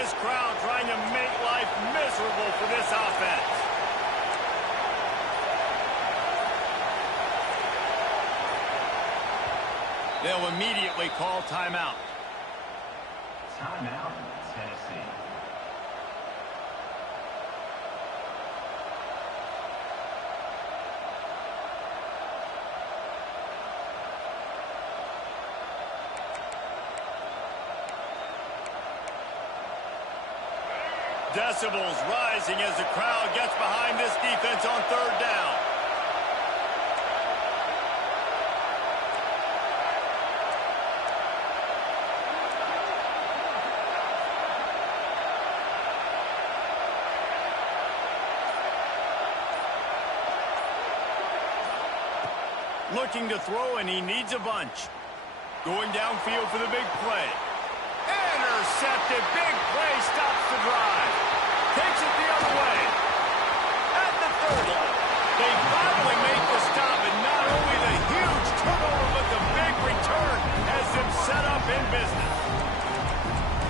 This crowd trying to make life miserable for this offense. They'll immediately call timeout. Timeout, Tennessee. Decibels rising as the crowd gets behind this defense on third down. Looking to throw, and he needs a bunch. Going downfield for the big play. Intercepted. Big play stops the drive. Takes it the other way. At the 30. They finally make the stop, and not only the huge turnover, but the big return has them set up in business.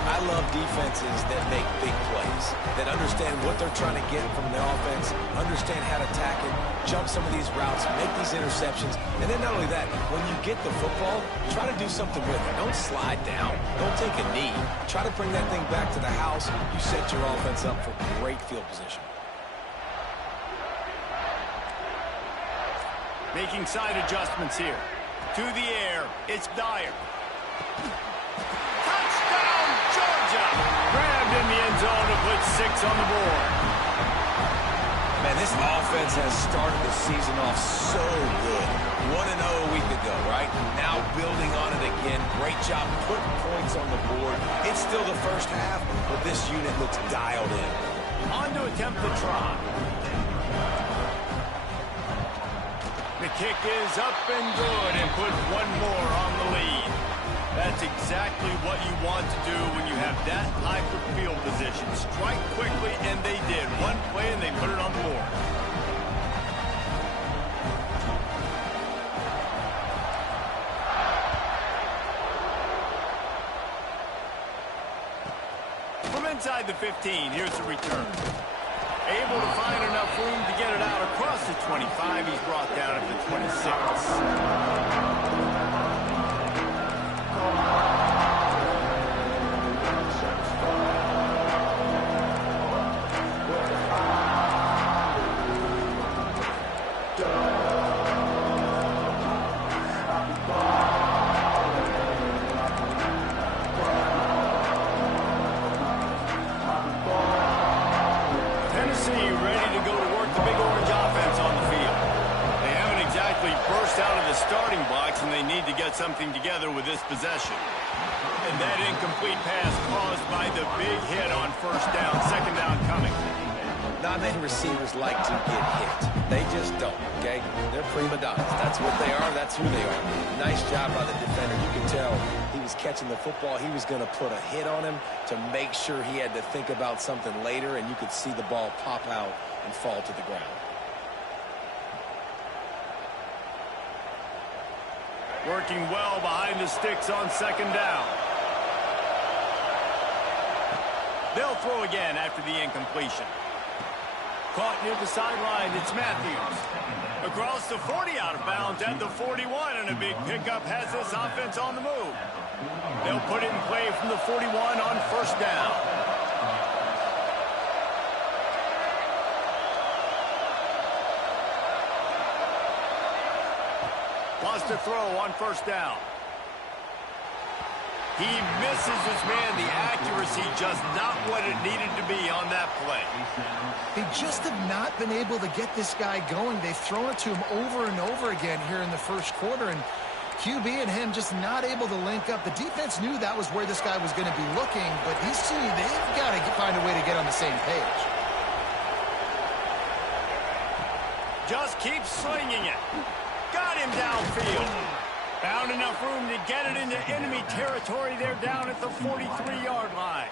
I love defenses that make big plays, that understand what they're trying to get from the offense, understand how to attack it, jump some of these routes, make these interceptions, and then not only that, when you get the football, try to do something with it. Don't slide down. Don't take a knee. Try to bring that thing back to the house. You set your offense up for great field position. Making side adjustments here. To the air, it's Dyer. Touchdown, Georgia! Grabbed in the end zone to put 6 on the board. Man, this offense has started the season off so good. 1-0 a week ago, right? Now building on it again. Great job putting points on the board. It's still the first half, but this unit looks dialed in. On to attempt the try. The kick is up and good and put one more on the lead. That's exactly what you want to do when you have that type of field position. Strike quickly, and they did. One play, and they put it on the board. From inside the 15, here's the return. Able to find enough room to get it out across the 25. He's brought down at the 26. Starting blocks, and they need to get something together with this possession. And that incomplete pass caused by the big hit on first down, second down coming. Not many receivers like to get hit. They just don't, okay? They're prima donnas. That's what they are. That's who they are. Nice job by the defender. You can tell he was catching the football. He was going to put a hit on him to make sure he had to think about something later, and you could see the ball pop out and fall to the ground. Working well behind the sticks on second down. They'll throw again after the incompletion. Caught near the sideline, it's Matthews. Across the 40 out of bounds at the 41, and a big pickup has this offense on the move. They'll put it in play from the 41 on first down. Lost a throw on first down. He misses his man. The accuracy just not what it needed to be on that play. They just have not been able to get this guy going. They've thrown it to him over and over again here in the first quarter, and QB and him just not able to link up. The defense knew that was where this guy was going to be looking, but they've got to find a way to get on the same page. Just keep slinging it. Got him downfield. Found enough room to get it into enemy territory. They're down at the 43-yard line.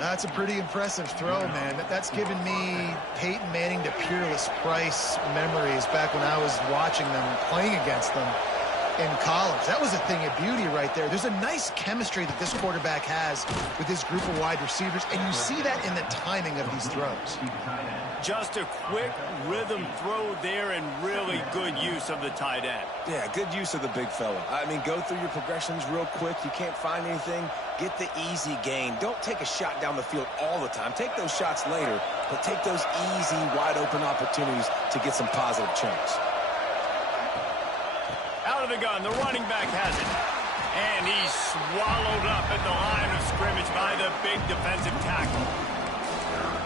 That's a pretty impressive throw, man. That's given me Peyton Manning to Peerless Price memories back when I was watching them, playing against them. in college. That was a thing of beauty right there. There's a nice chemistry that this quarterback has with his group of wide receivers, and you see that in the timing of these throws. Just a quick rhythm throw there and really good use of the tight end. Yeah, good use of the big fella. I mean, go through your progressions real quick. You can't find anything. Get the easy gain. Don't take a shot down the field all the time. Take those shots later, but take those easy, wide-open opportunities to get some positive chunks. Out of the gun, the running back has it. And he's swallowed up at the line of scrimmage by the big defensive tackle.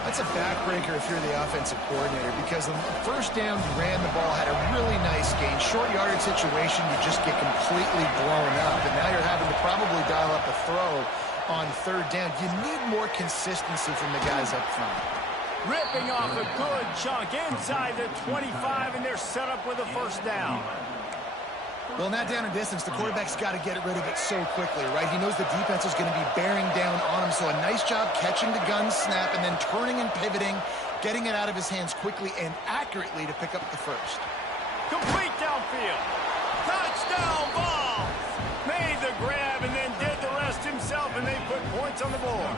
That's a backbreaker if you're the offensive coordinator, because on the first down, you ran the ball, had a really nice gain. Short yardage situation, you just get completely blown up, and now you're having to probably dial up a throw on third down. You need more consistency from the guys up front. Ripping off a good chunk inside the 25, and they're set up with a first down. Well, in that down and distance, the quarterback's got to get rid of it so quickly, right? He knows the defense is going to be bearing down on him, so a nice job catching the gun snap and then turning and pivoting, getting it out of his hands quickly and accurately to pick up the first. Complete downfield. Touchdown ball. Made the grab and then did the rest himself, and they put points on the board.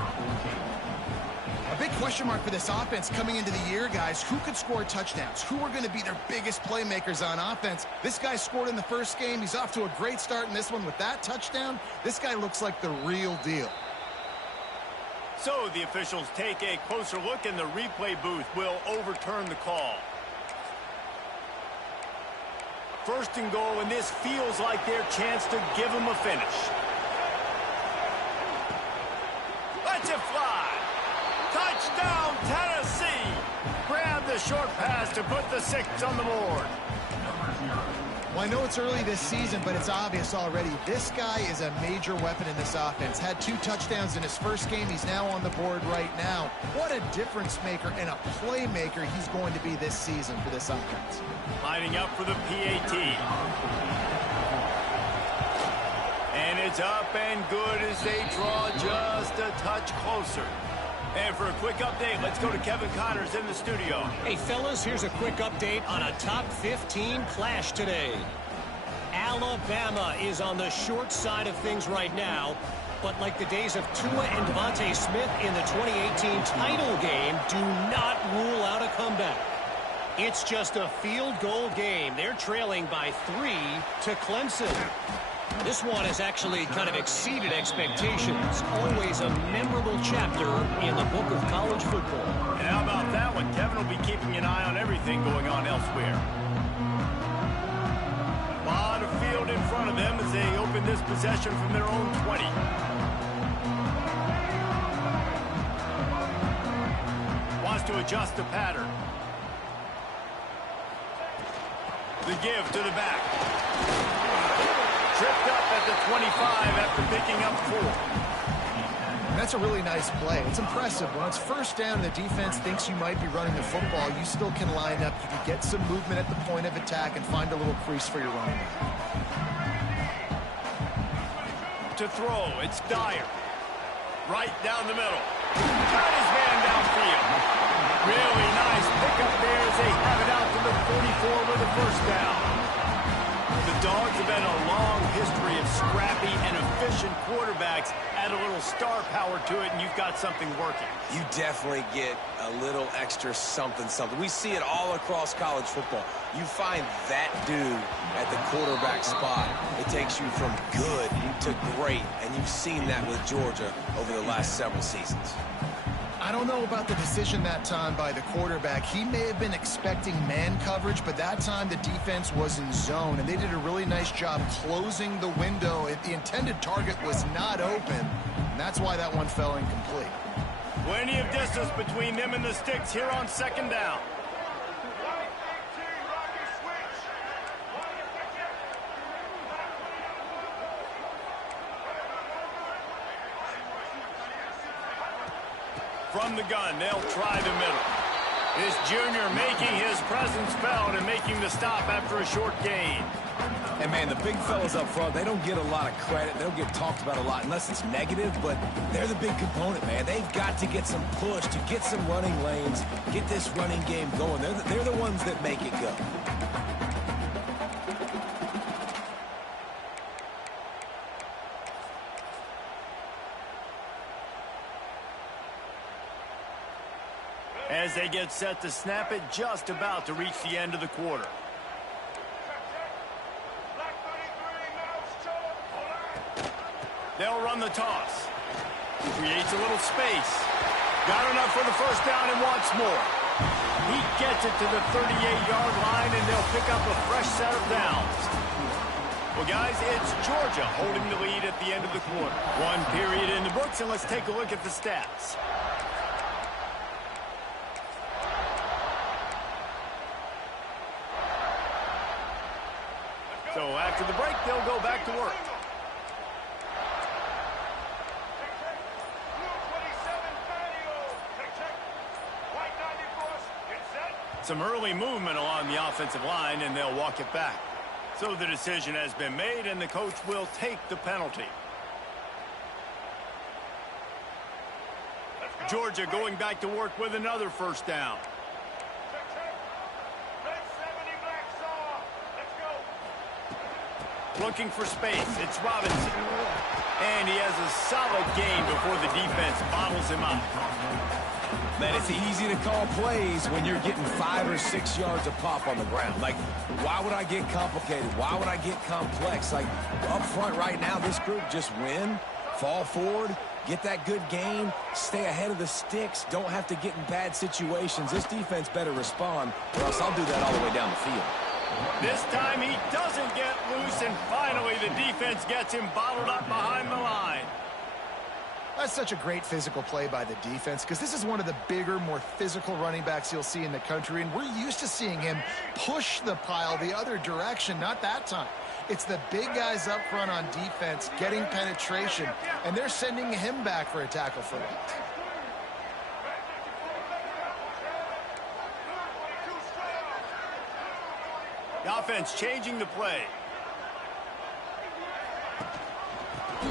A big question mark for this offense coming into the year, guys. Who could score touchdowns? Who are going to be their biggest playmakers on offense? This guy scored in the first game. He's off to a great start in this one with that touchdown. This guy looks like the real deal. So the officials take a closer look, and the replay booth will overturn the call. First and goal, and this feels like their chance to give him a finish. Let's it fly. Touchdown, Tennessee! Grab the short pass to put the 6 on the board. Well, I know it's early this season, but it's obvious already. This guy is a major weapon in this offense. Had 2 touchdowns in his first game. He's now on the board right now. What a difference maker and a playmaker he's going to be this season for this offense. Lining up for the PAT. And it's up and good as they draw just a touch closer. And for a quick update, let's go to Kevin Connors in the studio. Hey, fellas, here's a quick update on a top 15 clash today. Alabama is on the short side of things right now, but like the days of Tua and Devontae Smith in the 2018 title game, do not rule out a comeback. It's just a field goal game. They're trailing by 3 to Clemson. This one has actually kind of exceeded expectations. Always a memorable chapter in the book of college football. And how about that one? Kevin will be keeping an eye on everything going on elsewhere. A lot of field in front of them as they open this possession from their own 20. Wants to adjust the pattern. The give to the back. Tripped up at the 25 after picking up 4. And that's a really nice play. It's impressive. When it's first down, the defense thinks you might be running the football. You still can line up. You can get some movement at the point of attack and find a little crease for your running back. To throw, it's Dyer. Right down the middle. Got his man downfield. Really nice pickup there as they have it out to the 44 with a first down. The Dogs have had a long history of scrappy and efficient quarterbacks. Add a little star power to it, and you've got something working. You definitely get a little extra something. We see it all across college football. You find that dude at the quarterback spot. It takes you from good to great, and you've seen that with Georgia over the last several seasons. I don't know about the decision that time by the quarterback. He may have been expecting man coverage, but that time the defense was in zone, and they did a really nice job closing the window. The intended target was not open, and that's why that one fell incomplete. Plenty of distance between them and the sticks here on second down. From the gun, they'll try the middle. This junior making his presence felt and making the stop after a short gain. And, man, the big fellas up front, they don't get a lot of credit. They don't get talked about a lot unless it's negative, but they're the big component, man. They've got to get some push, to get some running lanes, get this running game going. They're the ones that make it go. as they get set to snap it, just about to reach the end of the quarter. They'll run the toss. Creates a little space. Got enough for the first down and wants more. He gets it to the 38-yard line, and they'll pick up a fresh set of downs. Well, guys, it's Georgia holding the lead at the end of the quarter. One period in the books, and let's take a look at the stats. So after the break, they'll go back to work. Some early movement along the offensive line, and they'll walk it back. So the decision has been made, and the coach will take the penalty. Georgia going back to work with another first down. Looking for space. It's Robinson. And he has a solid gain before the defense bottles him up. Man, it's easy to call plays when you're getting 5 or 6 yards a pop on the ground. Like, why would I get complicated? Why would I get complex? Like, up front right now, this group just win, fall forward, get that good gain, stay ahead of the sticks, don't have to get in bad situations. This defense better respond, or else I'll do that all the way down the field. This time he doesn't get loose, and finally the defense gets him bottled up behind the line. That's such a great physical play by the defense, because this is one of the bigger, more physical running backs you'll see in the country, and we're used to seeing him push the pile the other direction. Not that time. It's the big guys up front on defense getting penetration, and they're sending him back for a tackle for loss. The offense changing the play.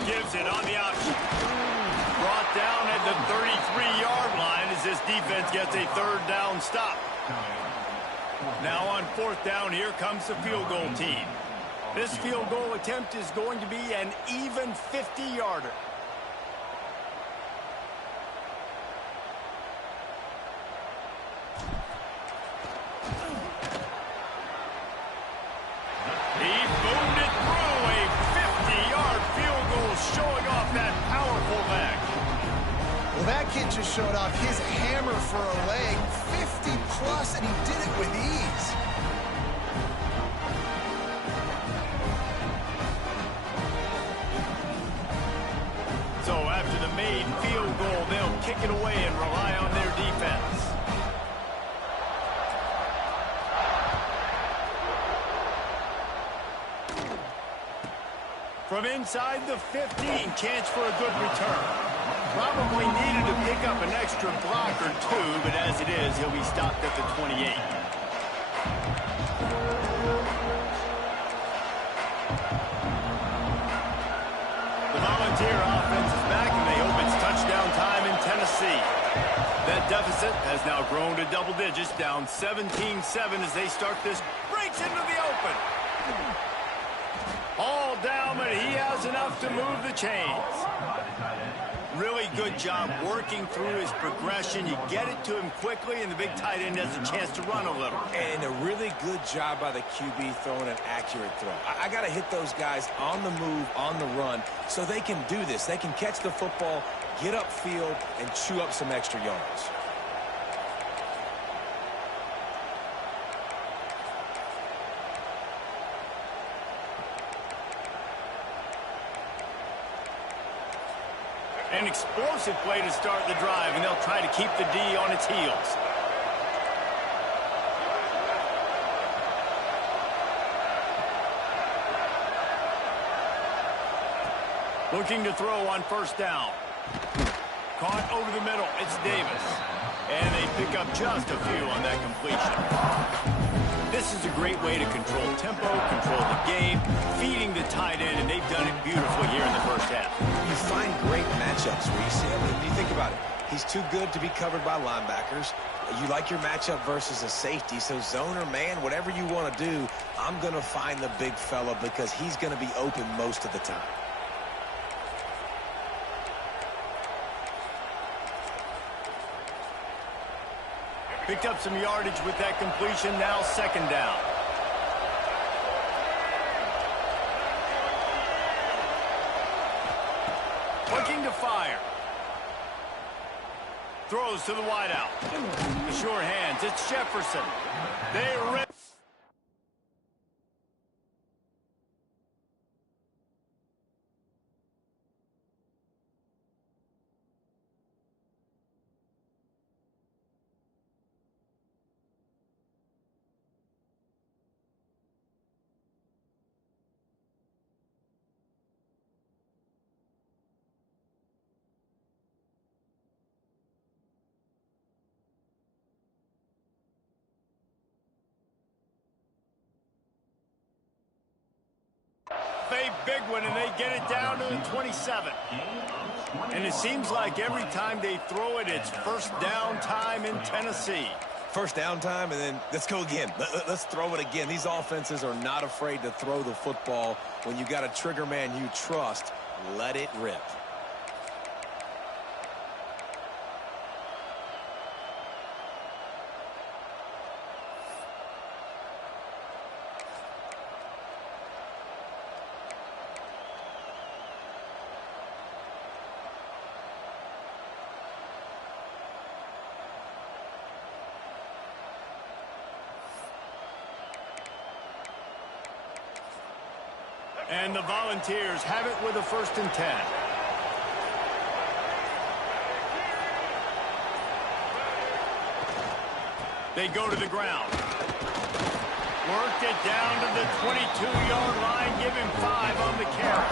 Gives it on the option. Brought down at the 33-yard line as this defense gets a third down stop. Now on fourth down, here comes the field goal team. This field goal attempt is going to be an even 50-yarder. He boomed it through a 50-yard field goal, showing off that powerful leg. Well, that kid just showed off his hammer for a leg, 50-plus, and he did it with ease. So after the made field goal, they'll kick it away and rely on their defense. From inside the 15, chance for a good return. Probably needed to pick up an extra block or two, but as it is, he'll be stopped at the 28. The Volunteer offense is back, and they hope it's touchdown time in Tennessee. That deficit has now grown to double digits, down 17-7 as they start this. Breaks into the open. All down, but he has enough to move the chains. Really good job working through his progression. You get it to him quickly, and the big tight end has a chance to run a little. And a really good job by the QB throwing an accurate throw. I got to hit those guys on the move, on the run, so they can do this. They can catch the football, get upfield, and chew up some extra yards. An explosive play to start the drive, and they'll try to keep the D on its heels. Looking to throw on first down. Caught over the middle. It's Davis. And they pick up just a few on that completion. This is a great way to control tempo, control the game, feeding the tight end, and they've done it beautifully here in the first half. You find great matchups where you see him, and you think about it. He's too good to be covered by linebackers. You like your matchup versus a safety, so zone or man, whatever you want to do, I'm going to find the big fella because he's going to be open most of the time. Picked up some yardage with that completion. Now second down. Looking to fire. Throws to the wideout. The sure hands. It's Jefferson. They rip. A big one, and they get it down to the 27. And it seems like every time they throw it, it's first down time in Tennessee. First down time, and then let's go again. Let's throw it again. These offenses are not afraid to throw the football. When you got a trigger man you trust, let it rip. And the Volunteers have it with a 1st and 10. They go to the ground. Worked it down to the 22-yard line. Give him 5 on the carry.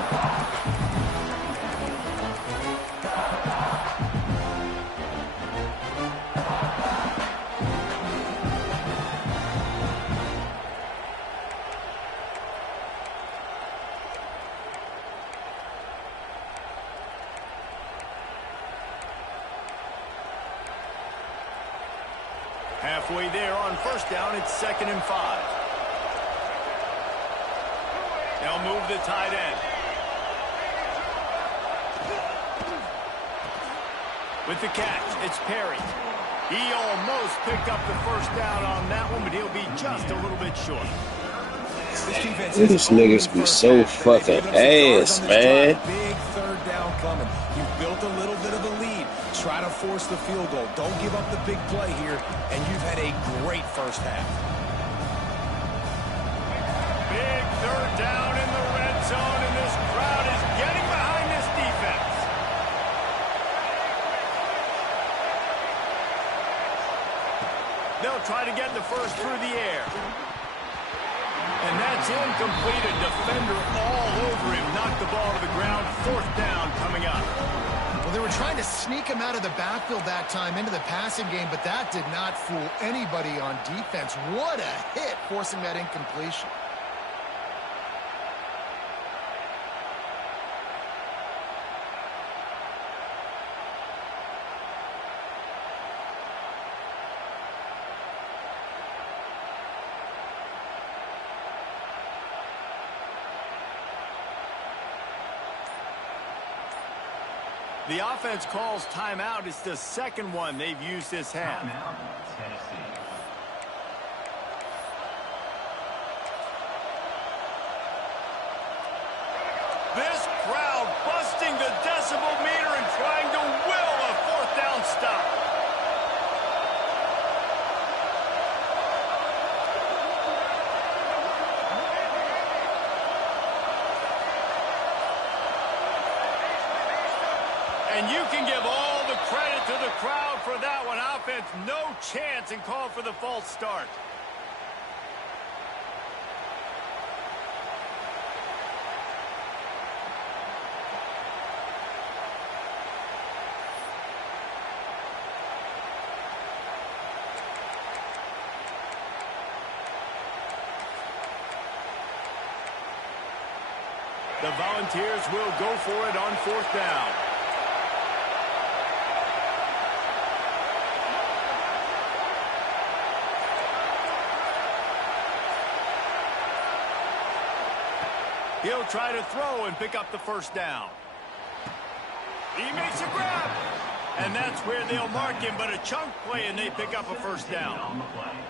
Halfway there on 1st down, it's 2nd and 5. They'll move the tight end. With the catch, it's Perry. He almost picked up the 1st down on that one, but he'll be just a little bit short. These niggas be so fucking ass, man. Big 3rd down coming. You built a little bit of a lead. Try to force the field goal. Don't give up the big play here, and you've had a great first half. Big 3rd down in the red zone, and this crowd is getting behind this defense. They'll try to get the first through the air. And that's incomplete. A defender all over him. Knocked the ball to the ground. 4th down coming up. Well, they were trying to sneak him out of the backfield that time into the passing game, but that did not fool anybody on defense. What a hit, forcing that incompletion. The offense calls timeout. It's the 2nd one they've used this half. This crowd busting the decibel meter and trying to will a 4th down stop. And you can give all the credit to the crowd for that one. Offense, no chance, and call for the false start. The Volunteers will go for it on 4th down. He'll try to throw and pick up the 1st down. He makes a grab. And that's where they'll mark him, but a chunk play, and they pick up a first down.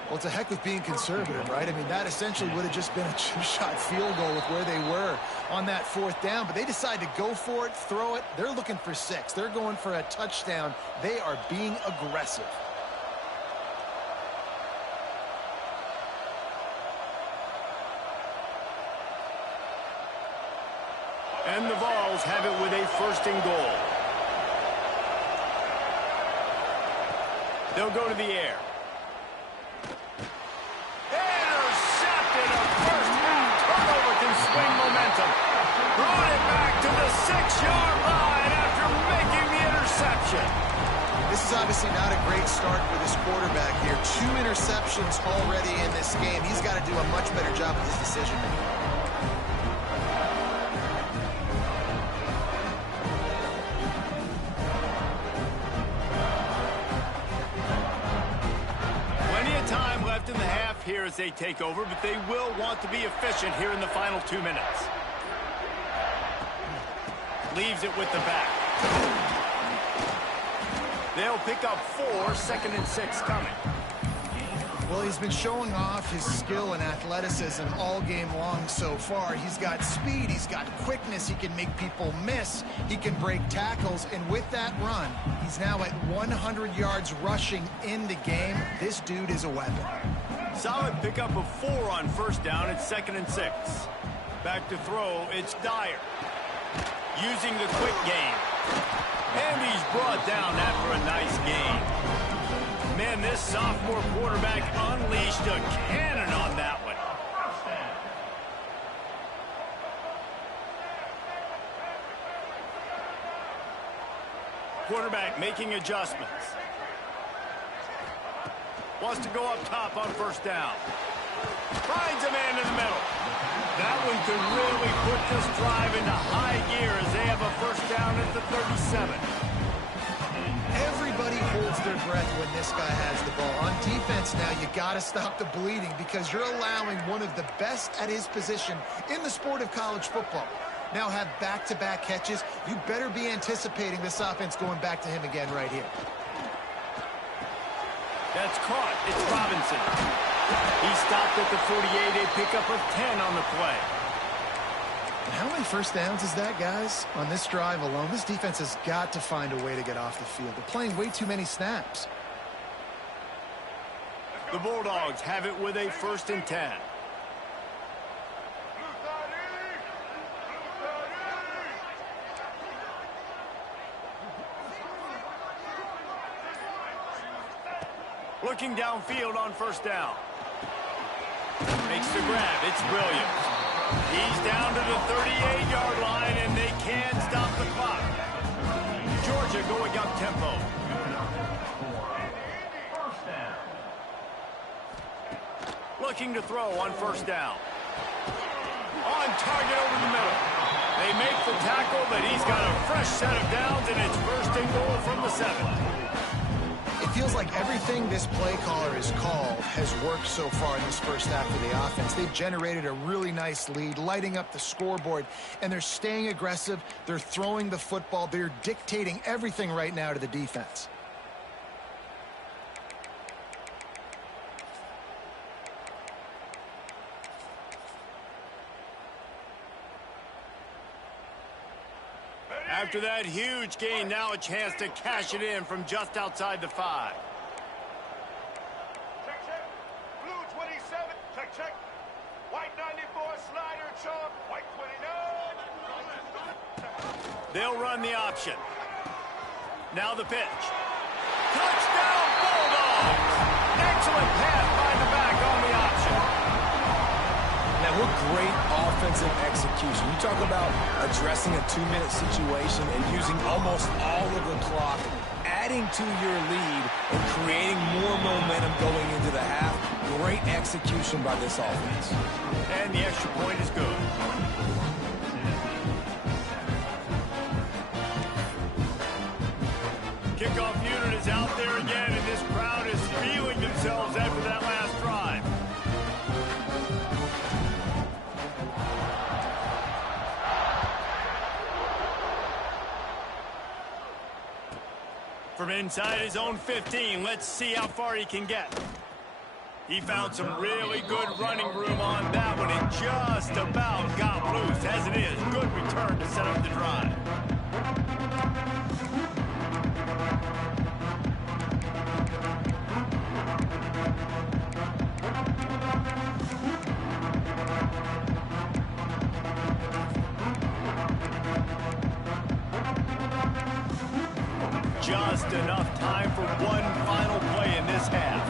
Well, it's a heck of being conservative, right? I mean, that essentially would have just been a two-shot field goal with where they were on that fourth down, but they decide to go for it, throw it. They're looking for 6. They're going for a touchdown. They are being aggressive. And the Vols have it with a first and goal. They'll go to the air. Intercepted. A first half turnover can swing momentum. Brought it back to the 6-yard line after making the interception. This is obviously not a great start for this quarterback here. 2 interceptions already in this game. He's got to do a much better job with his decision-making. In the half here as they take over, but they will want to be efficient here in the final 2 minutes. Leaves it with the back. They'll pick up 4, 2nd and 6 coming. Well, he's been showing off his skill and athleticism all game long so far. He's got speed, he's got quickness, he can make people miss, he can break tackles, and with that run, he's now at 100 yards rushing in the game. This dude is a weapon. Solid pickup of 4 on first down. It's 2nd and 6. Back to throw, it's Dyer. Using the quick game. And he's brought down after a nice gain. Man, this sophomore quarterback unleashed a cannon on that one. Quarterback making adjustments. Wants to go up top on first down. Finds a man in the middle. That one could really put this drive into high gear as they have a first down at the 37. Everybody holds their breath when this guy has the ball. On defense now, you got to stop the bleeding because you're allowing one of the best at his position in the sport of college football. Now have back-to-back catches. You better be anticipating this offense going back to him again right here. That's caught. It's Robinson. He stopped at the 48, a pickup of 10 on the play. How many first downs is that, guys? On this drive alone, this defense has got to find a way to get off the field. They're playing way too many snaps. The Bulldogs have it with a 1st and 10. Looking downfield on first down. Makes the grab. It's Williams. He's down to the 38-yard line, and they can't stop the clock. Georgia going up tempo. Looking to throw on first down. On target over the middle. They make the tackle, but he's got a fresh set of downs, and it's 1st and goal from the 7. It feels like everything this play caller has called has worked so far in this first half of the offense. They've generated a really nice lead, lighting up the scoreboard, and they're staying aggressive. They're throwing the football. They're dictating everything right now to the defense. After that huge gain, now a chance to cash it in from just outside the 5. Check, check. Blue 27. Check, check. White 94 slider chalk. White 29. They'll run the option. Now the pitch. Touchdown Bulldogs! Excellent pass by the back on the option. Now, what great offensive execution. You talk about addressing a 2-minute situation and using almost all of the clock, adding to your lead and creating more momentum going into the half. Great execution by this offense. And the extra point is good. Kickoff unit is out there again, and this crowd is feeling themselves after that last drive. For From inside his own 15, let's see how far he can get. He found some really good running room on that one and just about got loose. As it is, good return to set up the drive. Just enough time for one final play in this half.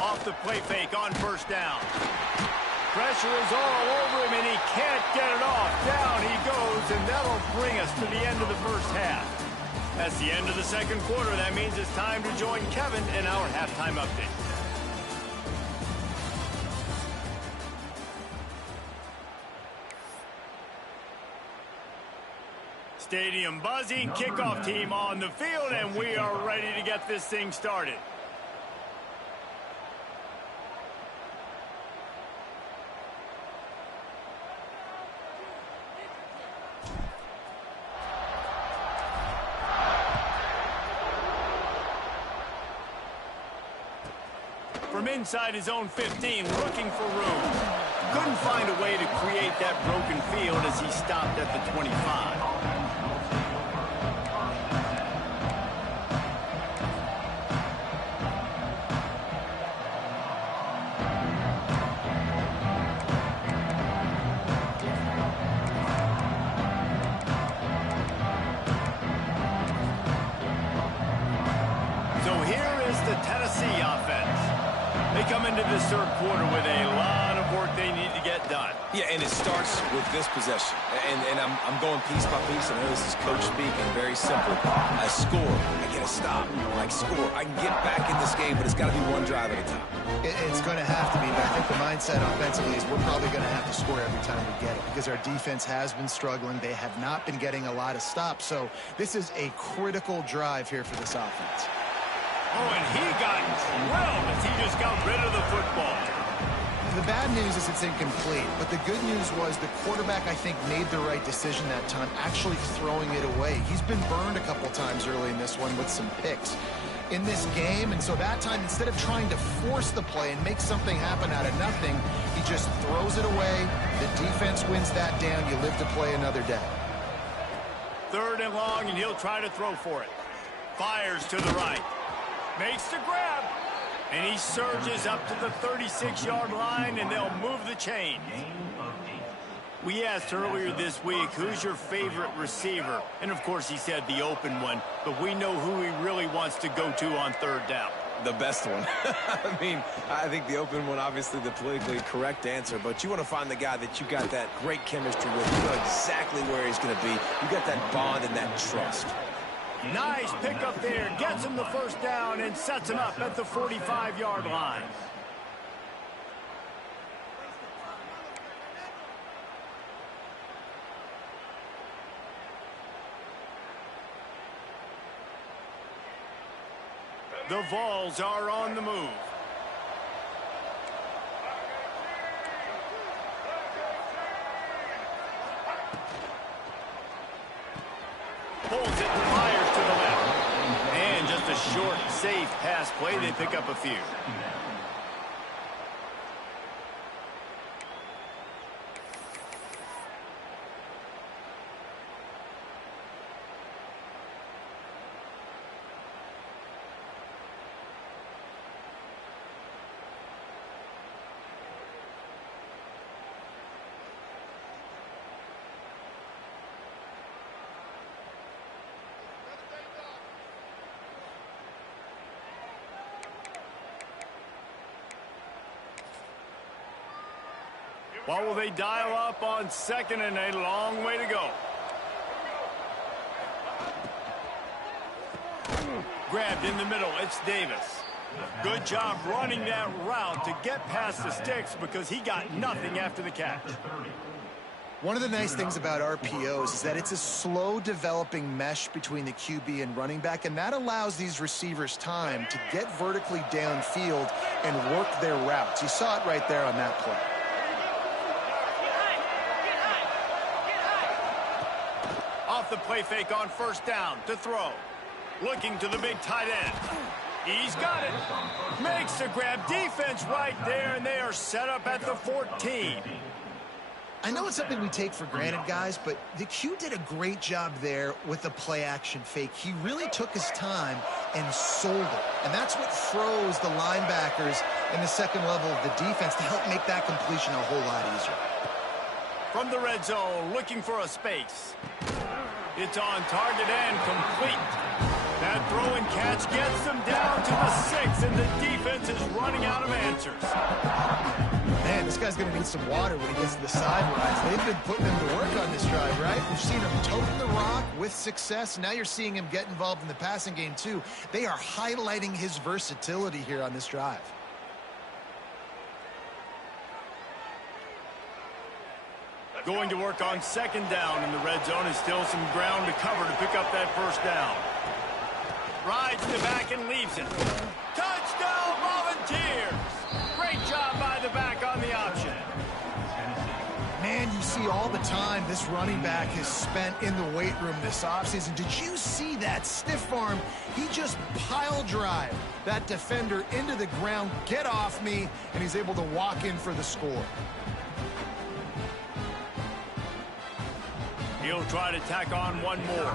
Off the play fake on first down. Pressure is all over him, and he can't get it off. Down he goes, and that'll bring us to the end of the first half. That's the end of the second quarter. That means it's time to join Kevin in our halftime update. Stadium buzzing, kickoff team on the field, and we are ready to get this thing started. From inside his own 15, looking for room. Couldn't find a way to create that broken field as he stopped at the 25. Tennessee offense. They come into this third quarter with a lot of work they need to get done. Yeah, and it starts with this possession. And I'm going piece by piece. I know this is coach speaking, very simple. I score, I get a stop. I score, I can get back in this game, but it's got to be one drive at a time. It's going to have to be, but I think the mindset offensively is we're probably going to have to score every time we get it because our defense has been struggling. They have not been getting a lot of stops. So this is a critical drive here for this offense. Oh, and he got drilled as he just got rid of the football. The bad news is it's incomplete, but the good news was the quarterback, I think, made the right decision that time, actually throwing it away. He's been burned a couple times early in this one with some picks in this game, and so that time, instead of trying to force the play and make something happen out of nothing, he just throws it away. The defense wins that down. You live to play another day. Third and long, and he'll try to throw for it. Fires to the right. Makes the grab, and he surges up to the 36-yard line, and they'll move the chain. We asked earlier this week, who's your favorite receiver? And, of course, he said the open one, but we know who he really wants to go to on third down. The best one. I mean, I think the open one, obviously the politically correct answer, but you want to find the guy that you got that great chemistry with. You know exactly where he's going to be. You got that bond and that trust. Nice pickup there, gets him the first down and sets him up at the 45-yard line. The Vols are on the move. Pulls it, fires to the left. And just a short, safe pass play. They pick up a few. What will they dial up on second and a long way to go? Grabbed in the middle, it's Davis. Good job running that route to get past the sticks because he got nothing after the catch. One of the nice things about RPOs is that it's a slow developing mesh between the QB and running back, and that allows these receivers time to get vertically downfield and work their routes. You saw it right there on that play. the play fake on first down to throw. Looking to the big tight end. He's got it. Makes the grab. Defense right there, and they are set up at the 14. I know it's something we take for granted, guys, but the Q did a great job there with the play-action fake. He really took his time and sold it. And that's what froze the linebackers in the second level of the defense to help make that completion a whole lot easier. From the red zone, looking for a space. It's on target and complete. That throw and catch gets them down to the 6, and the defense is running out of answers. Man, this guy's going to need some water when he gets to the sidelines. They've been putting him to work on this drive, right? We've seen him toting the rock with success. Now you're seeing him get involved in the passing game, too. They are highlighting his versatility here on this drive. Going to work on second down in the red zone, and still some ground to cover to pick up that first down. Rides the back and leaves it. Touchdown, Volunteers! Great job by the back on the option. Man, you see all the time this running back has spent in the weight room this offseason. Did you see that stiff arm? He just pile drive that defender into the ground, get off me, and he's able to walk in for the score. He'll try to tack on one more.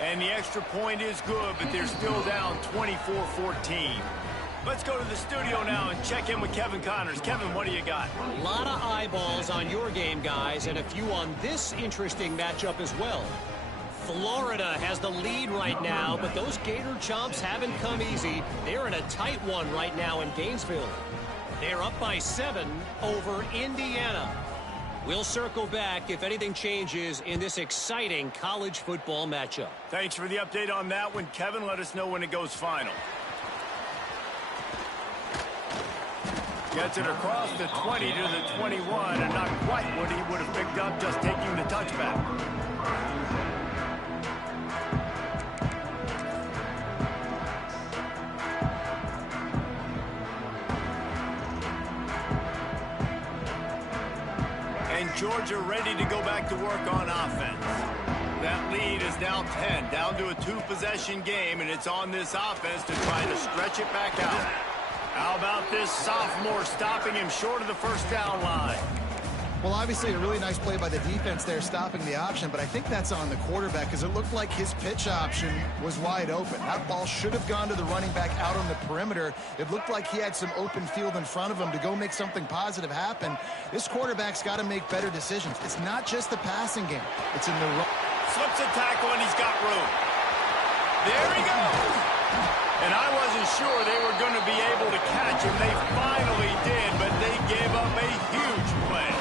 And the extra point is good, but they're still down 24-14. Let's go to the studio now and check in with Kevin Connors. Kevin, what do you got? A lot of eyeballs on your game, guys, and a few on this interesting matchup as well. Florida has the lead right now, but those Gator Chomps haven't come easy. They're in a tight one right now in Gainesville. They're up by 7 over Indiana. We'll circle back if anything changes in this exciting college football matchup. Thanks for the update on that one, Kevin. Let us know when it goes final. Gets it across the 20 to the 21, and not quite what he would have picked up just taking the touchback. Georgia ready to go back to work on offense. That lead is now 10, down to a 2-possession game, and it's on this offense to try to stretch it back out. How about this sophomore stopping him short of the first down line? Well, obviously a really nice play by the defense there stopping the option, but I think that's on the quarterback because it looked like his pitch option was wide open. That ball should have gone to the running back out on the perimeter. It looked like he had some open field in front of him to go make something positive happen. This quarterback's got to make better decisions. It's not just the passing game. It's in the run. Slips a tackle and he's got room. There he goes. And I wasn't sure they were going to be able to catch him. They finally did, but they gave up a huge play.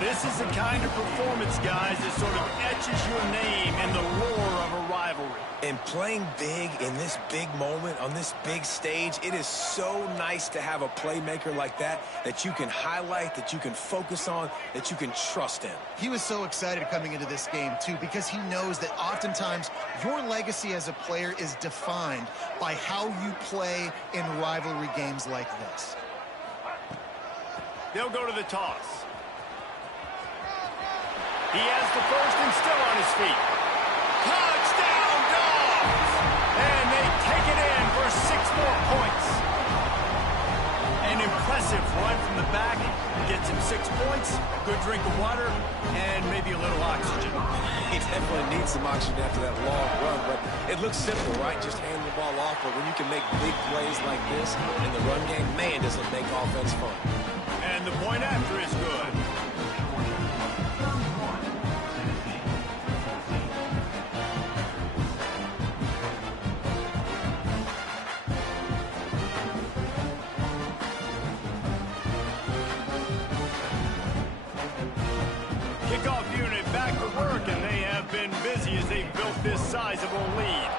This is the kind of performance, guys, that sort of etches your name in the lore of a rivalry. And playing big in this big moment, on this big stage, it is so nice to have a playmaker like that that you can highlight, that you can focus on, that you can trust in. He was so excited coming into this game, too, because he knows that oftentimes your legacy as a player is defined by how you play in rivalry games like this. They'll go to the toss. He has the first and still on his feet. Touchdown, Dogs! And they take it in for 6 more points. An impressive run from the back. Gets him 6 points, a good drink of water, and maybe a little oxygen. He definitely needs some oxygen after that long run, but it looks simple, right? Just hand the ball off, but when you can make big plays like this in the run game, man, does it make offense fun. And the point after is good. Kickoff unit back to work, and they have been busy as they've built this sizable lead.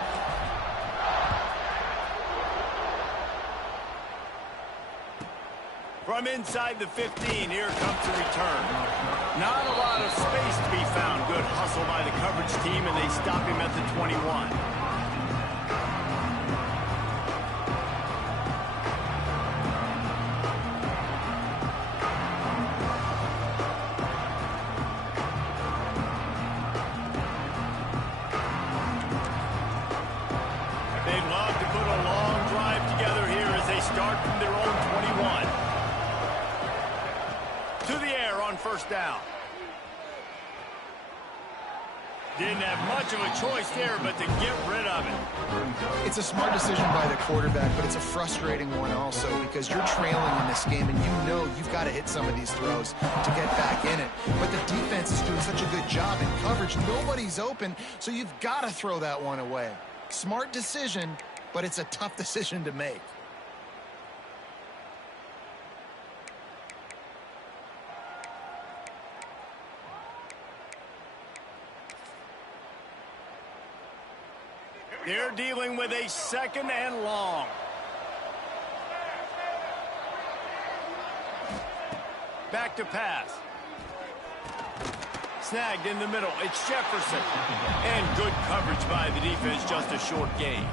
From inside the 15, here comes the return. Not a lot of space to be found. Good hustle by the coverage team, and they stop him at the 21. They'd love to put a long drive together here as they start from their own 21. To the air on first down. Didn't have much of a choice there, but to get rid of it. It's a smart decision by the quarterback, but it's a frustrating one also because you're trailing in this game and you know you've got to hit some of these throws to get back in it. But the defense is doing such a good job in coverage. Nobody's open, so you've got to throw that one away. Smart decision, but it's a tough decision to make. They're dealing with a second and long. Back to pass. Snagged in the middle. It's Jefferson. And good coverage by the defense, just a short gain.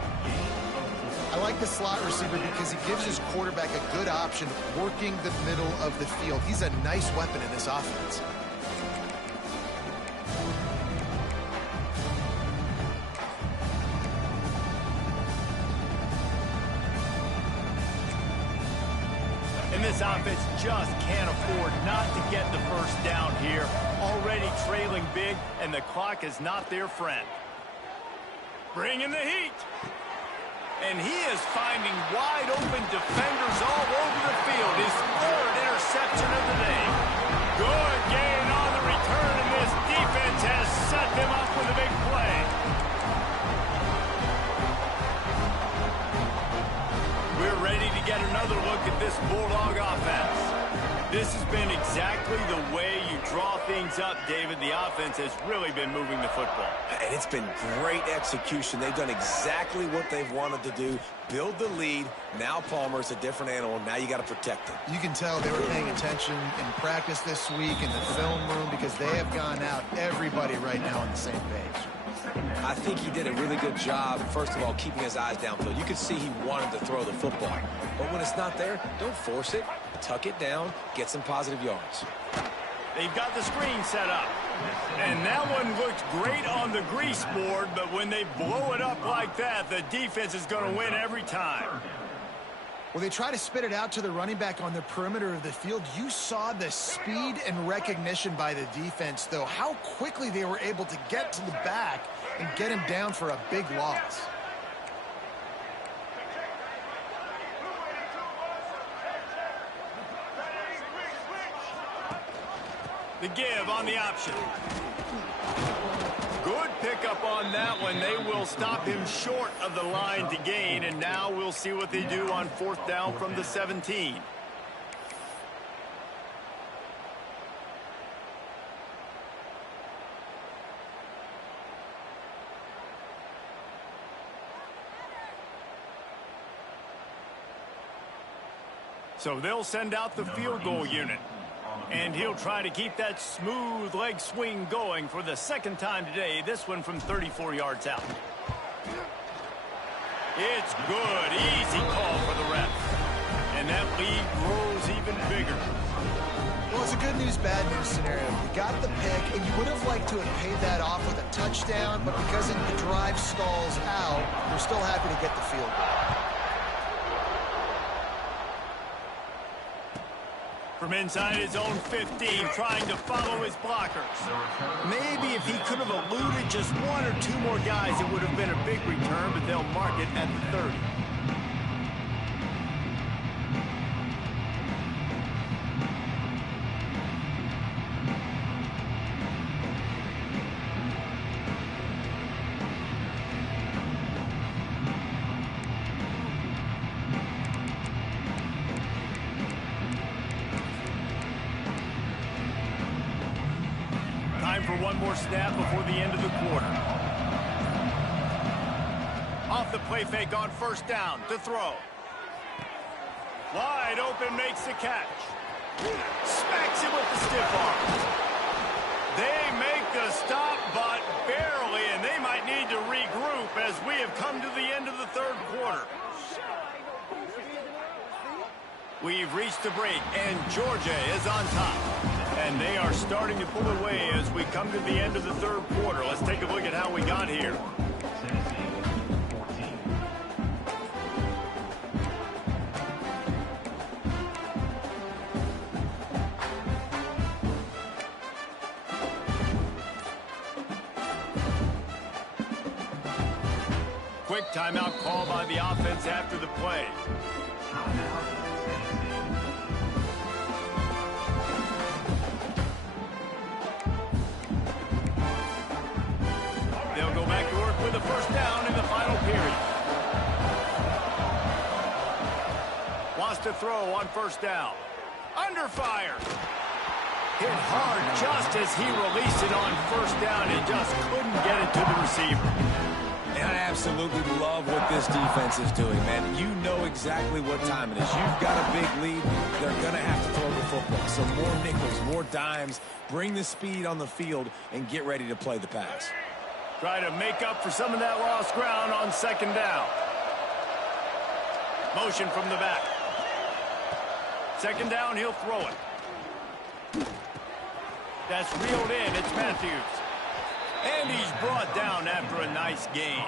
I like the slot receiver because he gives his quarterback a good option working the middle of the field. He's a nice weapon in this offense. And this offense just can't afford not to get the first down here. Already trailing big, and the clock is not their friend. Bringing the heat. And he is finding wide open defenders all over the field. His third interception of the day. Good gain on the return, and this defense has set them up with a big play. We're ready to get another look at this Bulldog offense. This has been exactly the way you draw things up, David. The offense has really been moving the football. And it's been great execution. They've done exactly what they've wanted to do. Build the lead. Now Palmer's a different animal. Now you got to protect him. You can tell they were paying attention in practice this week in the film room because they have gone out, everybody right now on the same page. I think he did a really good job, first of all, keeping his eyes downfield. You could see he wanted to throw the football. But when it's not there, don't force it. Tuck it down, get some positive yards. They've got the screen set up. And that one looked great on the grease board, but when they blow it up like that, the defense is going to win every time. Well, they try to spit it out to the running back on the perimeter of the field. You saw the speed and recognition by the defense, though, how quickly they were able to get to the back and get him down for a big loss. The give on the option. Good pickup on that one. They will stop him short of the line to gain, and now we'll see what they do on fourth down from the 17. So they'll send out the field goal unit. And he'll try to keep that smooth leg swing going for the second time today. This one from 34 yards out. It's good. Easy call for the ref. And that lead grows even bigger. Well, it's a good news, bad news scenario. You got the pick, and you would have liked to have paid that off with a touchdown, but because the drive stalls out, they're still happy to get the field goal. From inside his own 15, trying to follow his blockers. Maybe if he could have eluded just one or two more guys, it would have been a big return, but they'll mark it at the 30. Time for one more snap before the end of the quarter. Off the play fake on first down to throw. Wide open, makes the catch. Smacks him with the stiff arm. They make the stop, but barely, and they might need to regroup as we have come to the end of the third quarter. We've reached the break, and Georgia is on top. And they are starting to pull away as we come to the end of the third quarter. Let's take a look at how we got here. quick timeout call by the offense after the play. They'll go back to work with a first down in the final period. Wants to throw on first down. Under fire. Hit hard just as he released it on first down and just couldn't get it to the receiver. And I absolutely love what this defense is doing, man. You know exactly what time it is. You've got a big lead. They're going to have to throw the football. So more nickels, more dimes. Bring the speed on the field and get ready to play the pass. Try to make up for some of that lost ground on second down. Motion from the back. Second down, he'll throw it. That's reeled in. It's Matthews. And he's brought down after a nice gain.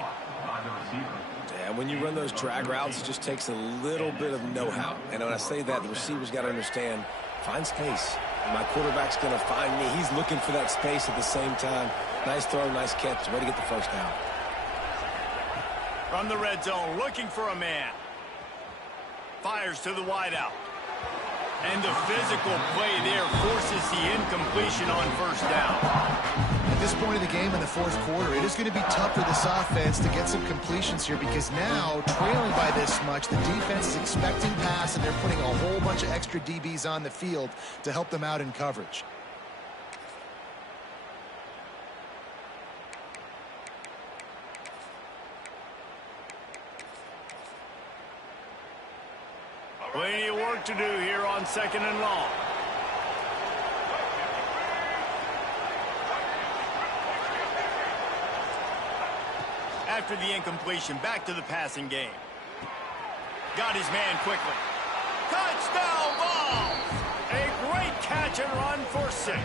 Yeah, when you run those drag routes, it just takes a little bit of know-how. And when I say that, the receiver's got to understand, find space. My quarterback's going to find me. He's looking for that space at the same time. Nice throw, nice catch. Way to get the first down. From the red zone, looking for a man. Fires to the wideout. And the physical play there forces the incompletion on first down. At this point of the game in the fourth quarter, it is going to be tough for this offense to get some completions here because now, trailing by this much, the defense is expecting pass, and they're putting a whole bunch of extra DBs on the field to help them out in coverage. Plenty of work to do here on second and long. After the incompletion, back to the passing game. Got his man quickly. Touchdown ball! A great catch and run for 6.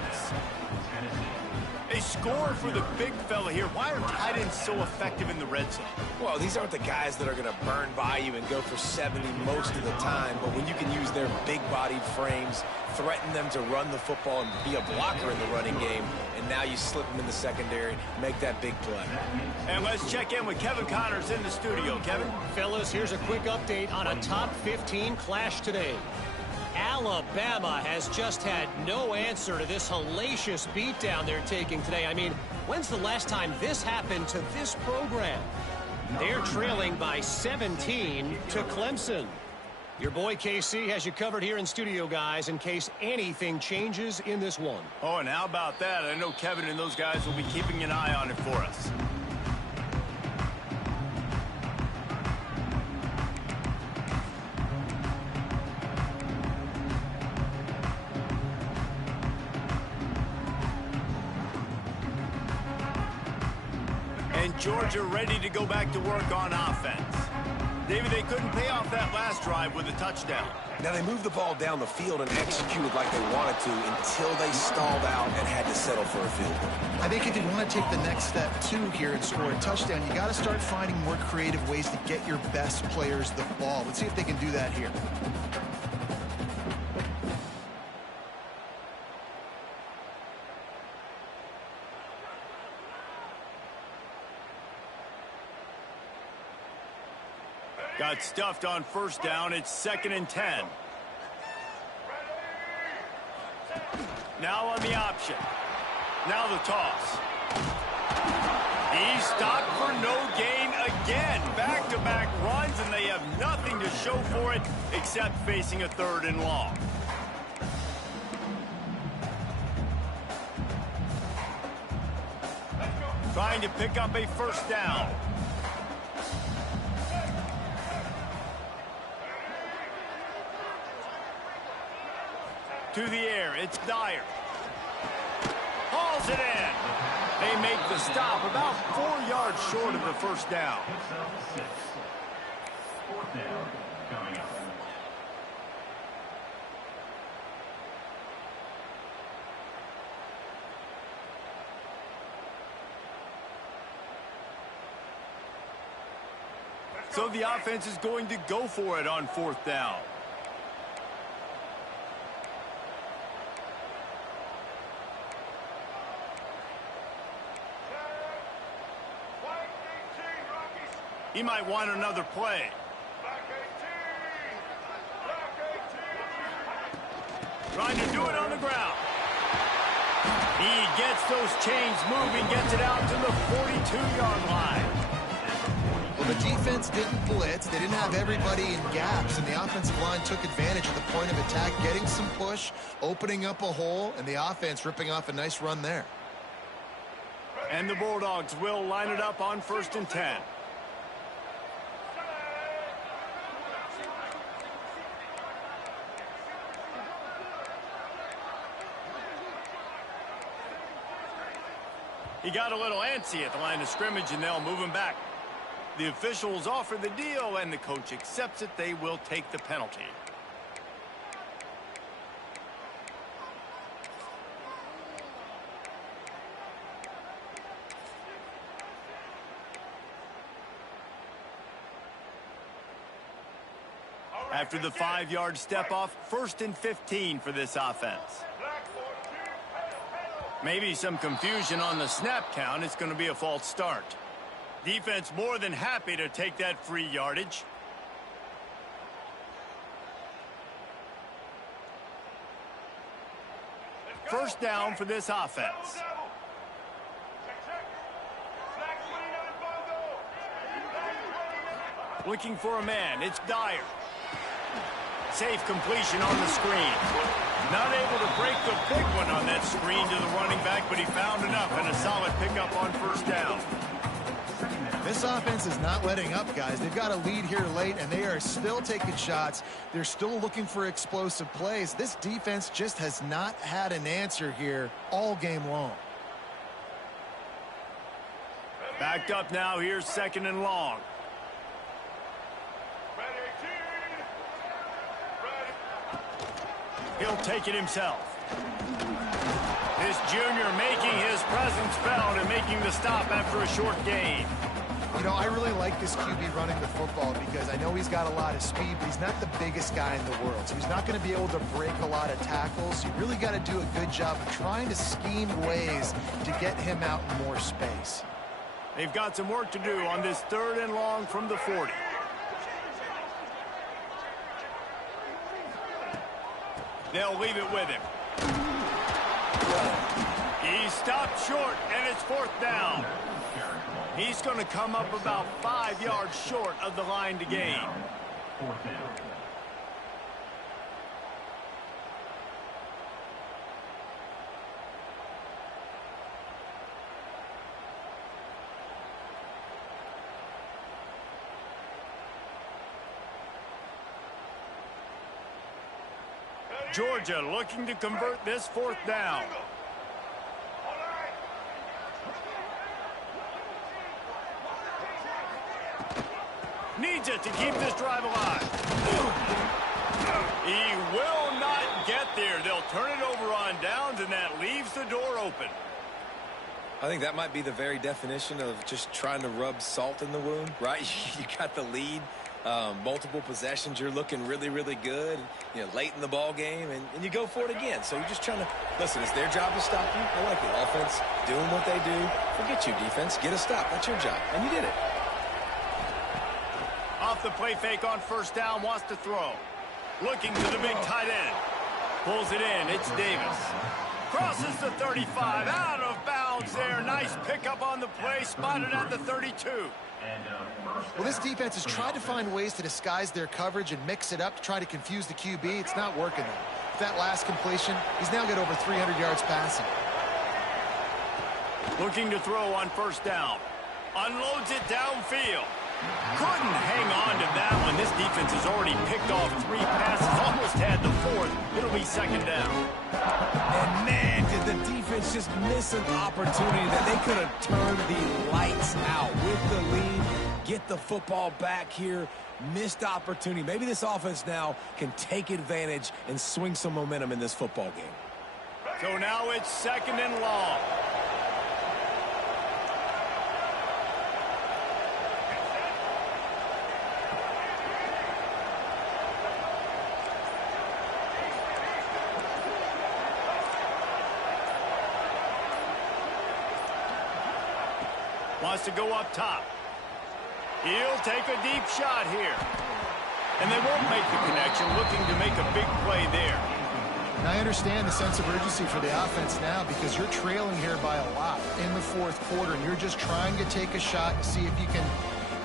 They score for the big fella here. Why are tight ends so effective in the red zone? Well, these aren't the guys that are going to burn by you and go for 70 most of the time, but when you can use their big-bodied frames, threaten them to run the football and be a blocker in the running game, and now you slip them in the secondary, make that big play. And let's check in with Kevin Connors in the studio. Kevin? Fellas, here's a quick update on a top 15 clash today. Alabama has just had no answer to this hellacious beatdown they're taking today. I mean, when's the last time this happened to this program? They're trailing by 17 to Clemson. Your boy KC has you covered here in studio, guys, in case anything changes in this one. Oh, and how about that? I know Kevin and those guys will be keeping an eye on it for us. And Georgia ready to go back to work on offense. David, they couldn't pay off that last drive with a touchdown. Now, they moved the ball down the field and executed like they wanted to until they stalled out and had to settle for a field goal. I think if you want to take the next step, too, here and score a touchdown, you got to start finding more creative ways to get your best players the ball. Let's see if they can do that here. Got stuffed on first down. It's 2nd and 10. Now on the option. Now the toss. He's stopped for no gain again. Back-to-back runs, and they have nothing to show for it except facing a 3rd and long. Trying to pick up a first down. To the air, it's Dyer. Hauls it in. They make the stop about 4 yards short of the first down. So the offense is going to go for it on 4th down. He might want another play. Black 18. Trying to do it on the ground. He gets those chains moving, gets it out to the 42-yard line. Well, the defense didn't blitz. They didn't have everybody in gaps, and the offensive line took advantage of the point of attack, getting some push, opening up a hole, and the offense ripping off a nice run there. And the Bulldogs will line it up on 1st and 10. He got a little antsy at the line of scrimmage, and they'll move him back. The officials offer the deal, and the coach accepts it. They will take the penalty. After the 5-yard step off, 1st and 15 for this offense. Maybe some confusion on the snap count. It's going to be a false start. Defense more than happy to take that free yardage. First down for this offense. Looking for a man. It's Dyer. Safe completion on the screen. Not able to break the big one on that screen to the running back, but he found enough and a solid pickup on first down. This offense is not letting up, guys. They've got a lead here late, and they are still taking shots. They're still looking for explosive plays. This defense just has not had an answer here all game long. Backed up now. Here's 2nd and long. He'll take it himself. This junior making his presence felt and making the stop after a short gain. You know, I really like this QB running the football because I know he's got a lot of speed, but he's not the biggest guy in the world. So he's not going to be able to break a lot of tackles. You really got to do a good job of trying to scheme ways to get him out in more space. They've got some work to do on this 3rd and long from the 40. They'll leave it with him. He stopped short, and it's 4th down. He's going to come up about 5 yards short of the line to gain. Georgia looking to convert this 4th down. Needs it to keep this drive alive. He will not get there. They'll turn it over on downs, and that leaves the door open. I think that might be the very definition of just trying to rub salt in the wound, right? You got the lead, multiple possessions, you're looking really, really good, you know, late in the ball game, and you go for it again. So you're just trying to, listen, it's their job to stop you. I like the offense doing what they do. Forget you, defense. Get a stop. That's your job, and you did it. Off the play fake on 1st down, wants to throw. Looking to the big tight end. Pulls it in. It's Davis. Crosses the 35. Out of bounds there. Nice pickup on the play. Spotted at the 32. Well, this defense has tried to find ways to disguise their coverage and mix it up to try to confuse the QB. It's not working, though. With that last completion, he's now got over 300 yards passing. Looking to throw on 1st down. Unloads it downfield. Couldn't hang on to that one. This defense has already picked off 3 passes, almost had the 4th. It'll be 2nd down. And man, did the defense just miss an opportunity that they could have turned the lights out with the lead, get the football back here, missed opportunity. Maybe this offense now can take advantage and swing some momentum in this football game. So now it's 2nd and long. Wants to go up top. He'll take a deep shot here. And they won't make the connection, looking to make a big play there. And I understand the sense of urgency for the offense now because you're trailing here by a lot in the fourth quarter, and you're just trying to take a shot to see if you can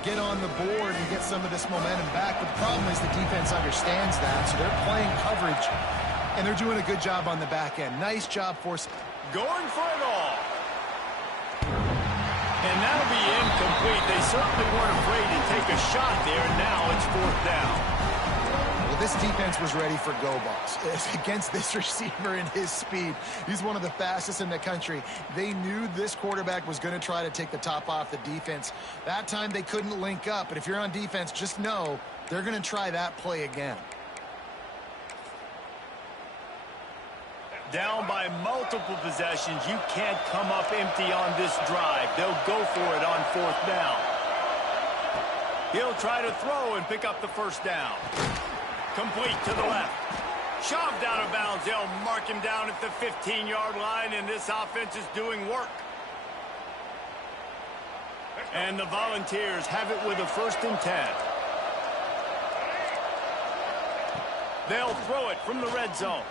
get on the board and get some of this momentum back. But the problem is the defense understands that, so they're playing coverage, and they're doing a good job on the back end. Nice job for going for it all. And that'll be incomplete. They certainly weren't afraid to take a shot there, and now it's fourth down. Well, this defense was ready for go balls against this receiver and his speed. He's one of the fastest in the country. They knew this quarterback was going to try to take the top off the defense. That time they couldn't link up, but if you're on defense, just know they're going to try that play again. Down by multiple possessions, you can't come up empty on this drive. They'll go for it on fourth down. He'll try to throw and pick up the first down. Complete to the left. Shoved out of bounds. They'll mark him down at the 15-yard line, and this offense is doing work. And the Volunteers have it with a 1st and 10. They'll throw it from the red zone.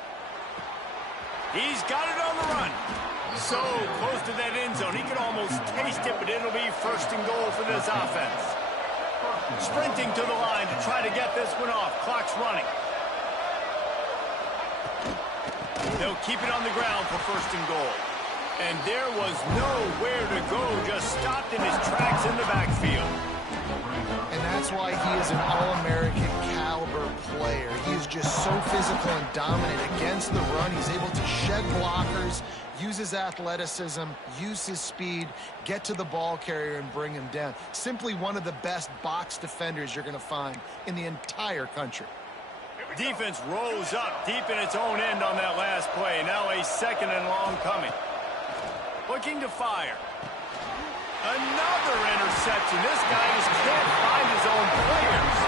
He's got it on the run. So close to that end zone. He can almost taste it, but it'll be 1st and goal for this offense. Sprinting to the line to try to get this one off. Clock's running. They'll keep it on the ground for 1st and goal. And there was nowhere to go. Just stopped in his tracks in the backfield. And that's why he is an All-American caliber player. He is just so physical and dominant against the run. He's able to shed blockers, use his athleticism, use his speed, get to the ball carrier and bring him down. Simply one of the best box defenders you're going to find in the entire country. Defense rolls up deep in its own end on that last play. Now a 2nd and long coming. Looking to fire. Another interception. This guy just can't find his own players.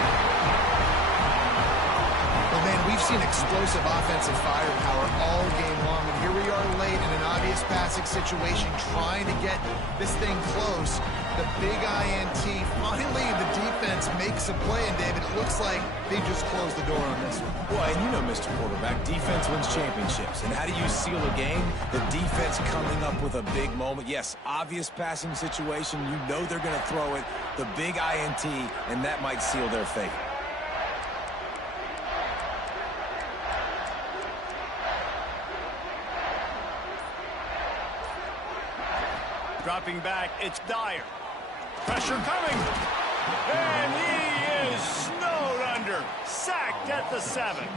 Well, man, we've seen explosive offensive firepower all game long, and here we are late in an obvious passing situation trying to get this thing close. The big INT. Finally, the defense makes a play, and David, it looks like they just closed the door on this one. Well, and you know, Mr. Quarterback, defense wins championships. And how do you seal a game? The defense coming up with a big moment. Yes, obvious passing situation. You know they're going to throw it. The big INT, and that might seal their fate. Dropping back, it's Dyer. Pressure coming. And he is snowed under. Sacked at the 7.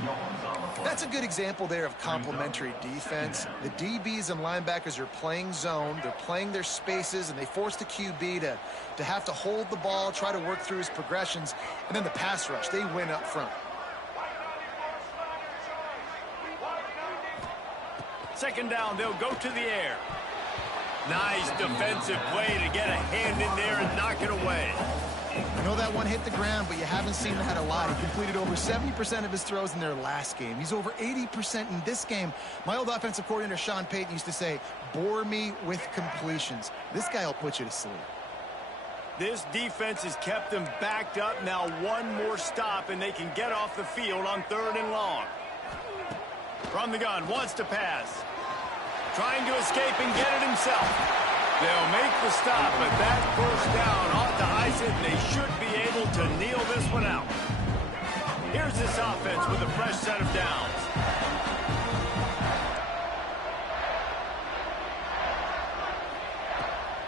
That's a good example there of complementary defense. The DBs and linebackers are playing zone. They're playing their spaces, and they force the QB to have to hold the ball, try to work through his progressions. And then the pass rush, they win up front. 2nd down, they'll go to the air. Nice defensive play to get a hand in there and knock it away. I know that one hit the ground, but you haven't seen that a lot. He completed over 70% of his throws in their last game. He's over 80% in this game. My old offensive coordinator, Sean Payton, used to say, bore me with completions. This guy will put you to sleep. This defense has kept them backed up. Now one more stop, and they can get off the field on 3rd and long. From the gun, wants to pass. Trying to escape and get it himself. They'll make the stop, but that 1st down ought to ice it, and they should be able to kneel this one out. Here's this offense with a fresh set of downs.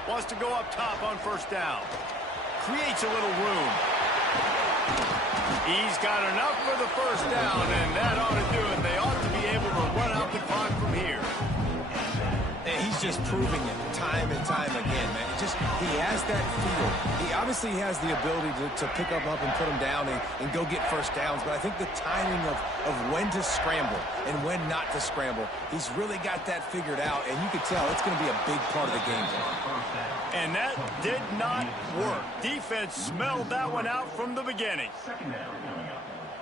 Wants to go up top on 1st down. Creates a little room. He's got enough for the 1st down, and that ought to do it. They ought to be able to run out the clock from here. And he's just proving it time and time again, man. He has that feel. He obviously has the ability to pick them up and put them down and go get 1st downs. But I think the timing of when to scramble and when not to scramble, he's really got that figured out. And you can tell it's going to be a big part of the game plan. And that did not work. Defense smelled that one out from the beginning.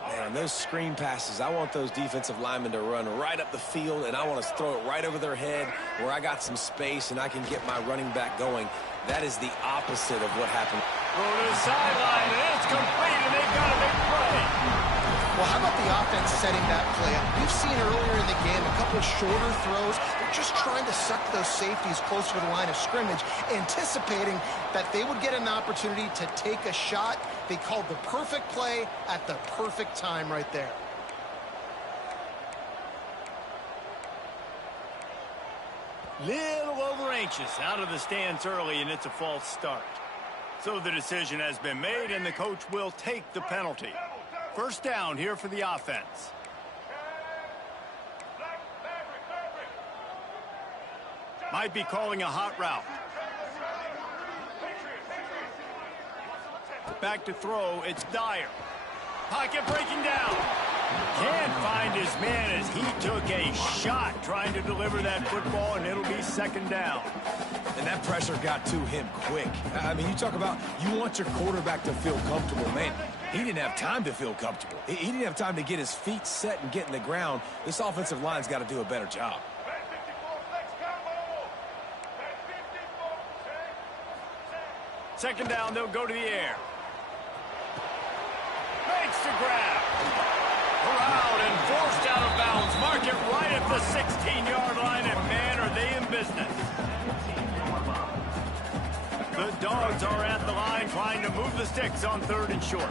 Man, those screen passes, I want those defensive linemen to run right up the field, and I want to throw it right over their head where I got some space and I can get my running back going. That is the opposite of what happened. Throw to the sideline, and it's complete, and they've got a big play. Well, how about the offense setting that play up? We've seen earlier in the game a couple shorter throws. They're just trying to suck those safeties closer to the line of scrimmage, anticipating that they would get an opportunity to take a shot. They called the perfect play at the perfect time right there. Little over anxious out of the stance early, and it's a false start. So the decision has been made, and the coach will take the penalty. First down here for the offense. Might be calling a hot route. Back to throw, it's Dyer. Pocket breaking down. Can't find his man as he took a shot trying to deliver that football, and it'll be second down. And that pressure got to him quick. I mean, you talk about you want your quarterback to feel comfortable. Man, he didn't have time to feel comfortable. He didn't have time to get his feet set and get in the ground. This offensive line's got to do a better job. Second down, they'll go to the air. Makes the grab. Corralled and forced out of bounds. Mark it right at the 16-yard line, and man, are they in business. The Dogs are at the line trying to move the sticks on third and short.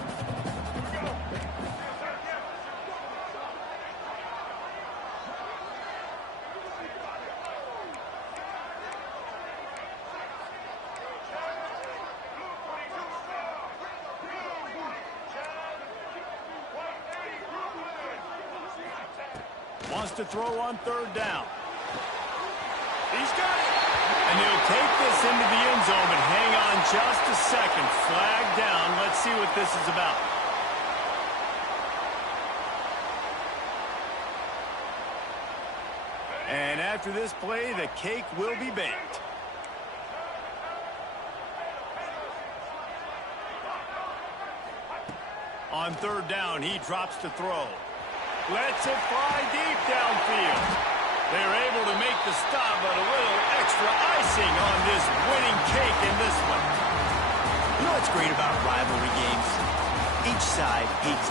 Wants to throw on third down. He's got it. And he'll take this into the end zone, but hang on just a second. Flag down. Let's see what this is about. And after this play, the cake will be baked. On third down, he drops to throw. Lets it fly deep downfield. They're able to make the stop, but a little extra icing on this winning cake in this one. You know what's great about rivalry games? Each side hates